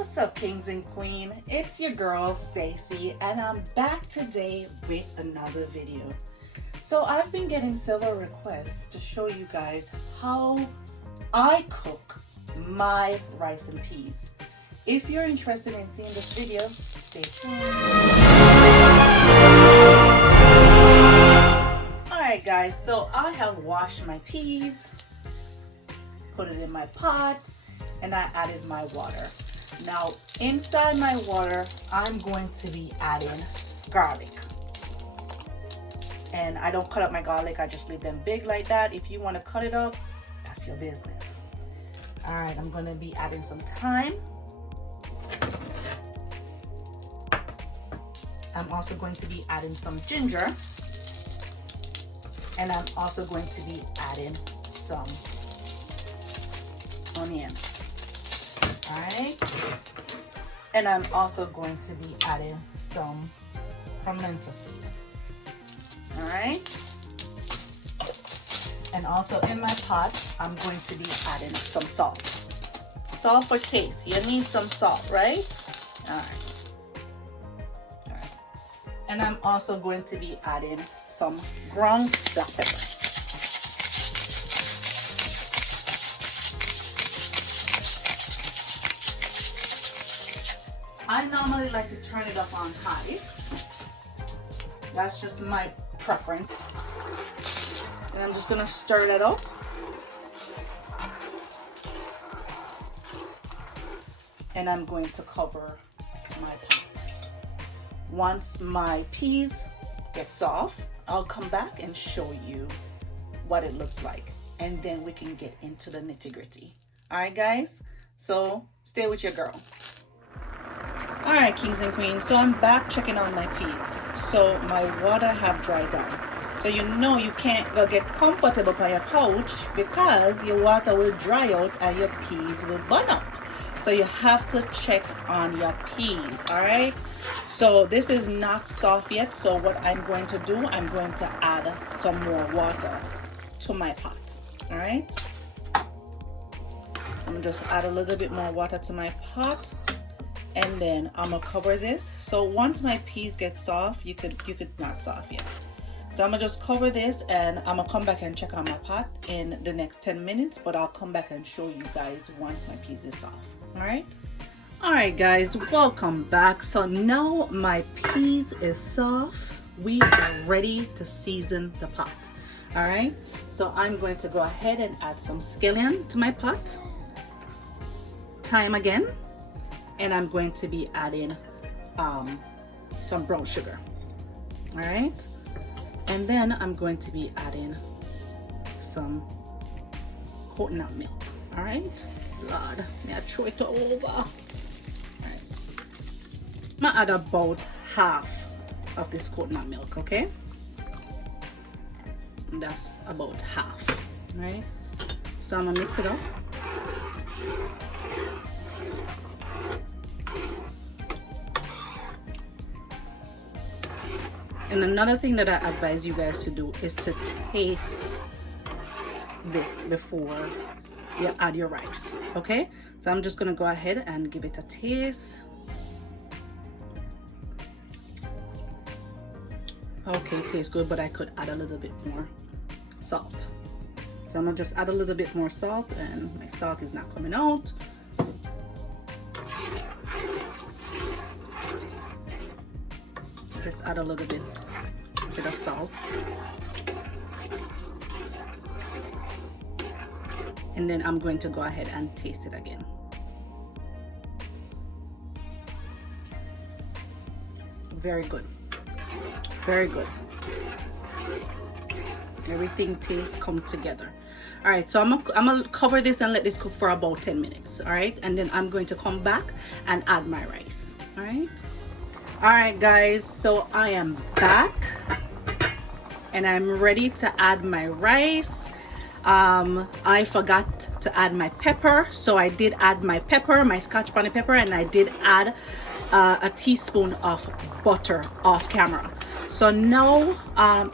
What's up, kings and queen? It's your girl Stacy, and I'm back today with another video. So I've been getting several requests to show you guys how I cook my rice and peas. If you're interested in seeing this video, stay tuned. Alright guys, so I have washed my peas, put it in my pot, and I added my water. Now inside my water, I'm going to be adding garlic. And I don't cut up my garlic, I just leave them big like that. If you want to cut it up, that's your business. Alright, I'm going to be adding some thyme. I'm also going to be adding some ginger. And I'm also going to be adding some onions. Alright, and I'm also going to be adding some pimento seed. Alright, and also in my pot, I'm going to be adding some salt. Salt for taste. You need some salt, right? Alright. Alright. And I'm also going to be adding some ground black pepper. I normally like to turn it up on high. That's just my preference. And I'm just gonna stir that up. And I'm going to cover my pot. Once my peas get soft, I'll come back and show you what it looks like. And then we can get into the nitty-gritty. All right, guys? So stay with your girl. All right, kings and queens, so I'm back checking on my peas. So my water have dried down. So you know you can't go get comfortable by your couch because your water will dry out and your peas will burn up. So you have to check on your peas, all right? So this is not soft yet. So what I'm going to do, I'm going to add some more water to my pot, all right? I'm gonna just add a little bit more water to my pot. And then I'm gonna cover this. So once my peas get soft, you could not soft yet. So I'm gonna just cover this and I'm gonna come back and check on my pot in the next 10 minutes, but I'll come back and show you guys once my peas is soft. All right guys, welcome back. So now my peas is soft. We are ready to season the pot. All right, so I'm going to go ahead and add some scallion to my pot, thyme again, and I'm going to be adding some brown sugar. All right, and then I'm going to be adding some coconut milk. All right, Lord, may I throw it over. All right, I'm gonna add about half of this coconut milk, okay? And that's about half. All right, so I'm gonna mix it up. And another thing that I advise you guys to do is to taste this before you add your rice, okay? So I'm just gonna go ahead and give it a taste. Okay, it tastes good, but I could add a little bit more salt. So I'm gonna just add a little bit more salt, and my salt is not coming out. Just add a little bit of salt, and then I'm going to go ahead and taste it again. Very good, very good. Everything tastes come together. All right, so I'm gonna cover this and let this cook for about 10 minutes. All right, and then I'm going to come back and add my rice. All right. All right guys, so I am back and I'm ready to add my rice. I forgot to add my pepper, so I did add my pepper, my Scotch bonnet pepper, and I did add a teaspoon of butter off camera. So now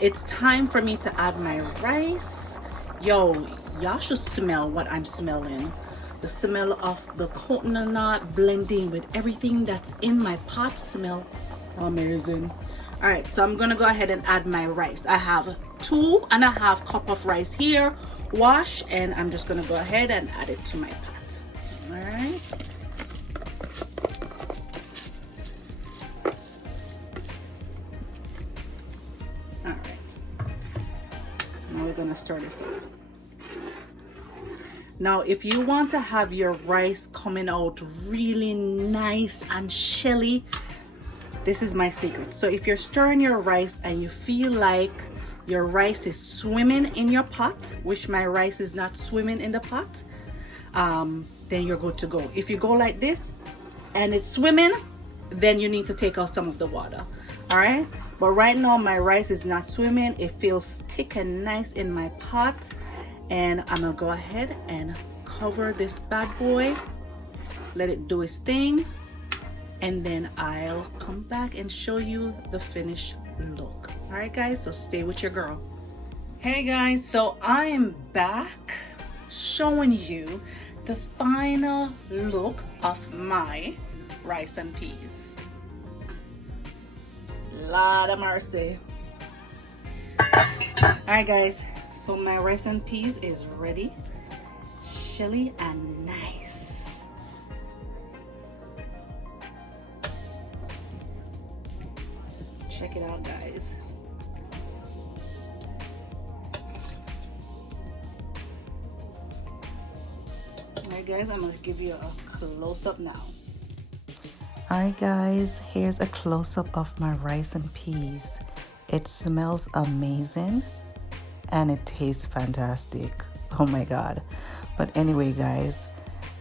it's time for me to add my rice. Yo, y'all should smell what I'm smelling. The smell of the coconut nut blending with everything that's in my pot smell amazing. All right, so I'm gonna go ahead and add my rice. I have 2.5 cups of rice here, wash, and I'm just gonna go ahead and add it to my pot. All right. All right. Now we're gonna stir this up. Now, if you want to have your rice coming out really nice and shelly, this is my secret. So if you're stirring your rice and you feel like your rice is swimming in your pot, which my rice is not swimming in the pot, then you're good to go. If you go like this and it's swimming, then you need to take out some of the water. All right, but right now my rice is not swimming. It feels thick and nice in my pot, and I'm gonna go ahead and cover this bad boy, let it do its thing, and then I'll come back and show you the finished look. All right guys, so stay with your girl. Hey guys, so I am back showing you the final look of my rice and peas. Lord of mercy. All right guys, so my rice and peas is ready, shelly and nice. Check it out guys. Alright guys, I'm gonna give you a close-up now. Alright guys, here's a close-up of my rice and peas. It smells amazing and it tastes fantastic. Oh my god. But anyway guys,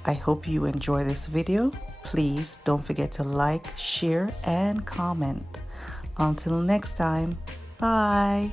I hope you enjoy this video. Please don't forget to like, share, and comment. Until next time, bye.